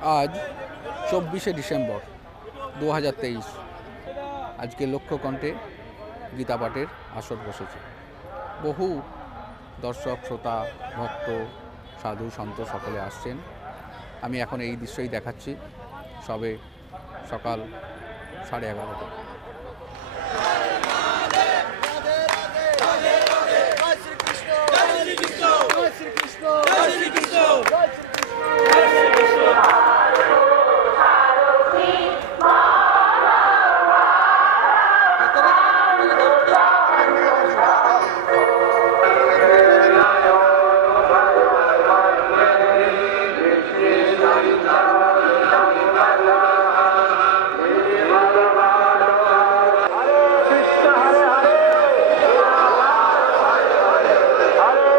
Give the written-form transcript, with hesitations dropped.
আজ 24শে ডিসেম্বর 2023। আজকে লক্ষ্যকণ্ঠে গীতা পাঠের আসর বসেছে। বহু দর্শক, শ্রোতা, ভক্ত, সাধু, সন্ত সকলে আসছেন। আমি এখন এই দৃশ্যই দেখাচ্ছি। সবে সকাল 11:30।